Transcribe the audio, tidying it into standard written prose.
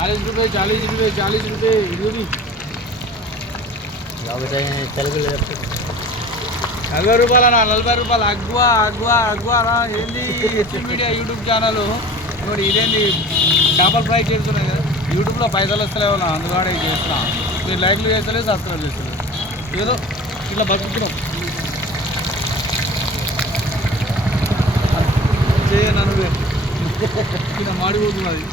₹40 ₹40 video भी తెలుగులో 40 రూపాయలనా 40 రూపాయలు అగ్వా రా ఏంది హెచ్ మీడియా యూట్యూబ్ ఛానల్ ఇప్పుడు ఇదేంది చేపల ఫ్రై చేస్తున్నాయి కదా యూట్యూబ్లో పైసలు వస్తలేవు నా అందుకనే చేస్తున్నా మీరు లైక్లు చేస్తలేదు సబ్స్క్రైబ్ చేస్తలేదు ఏదో ఇట్లా బతుకుతున్నాం చేయను నువ్వే మాడిపోతున్నది